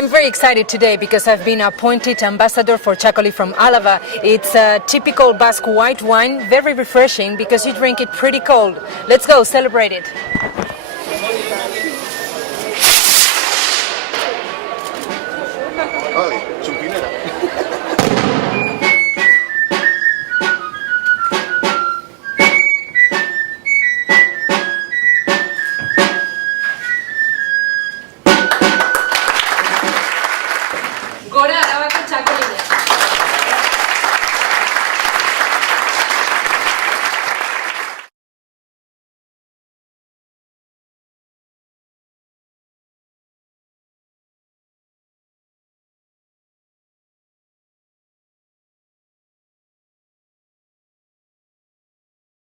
I'm very excited today because I've been appointed ambassador for Chacoli from Alava. It's a typical Basque white wine, very refreshing because you drink it pretty cold. Let's go celebrate it. Vale,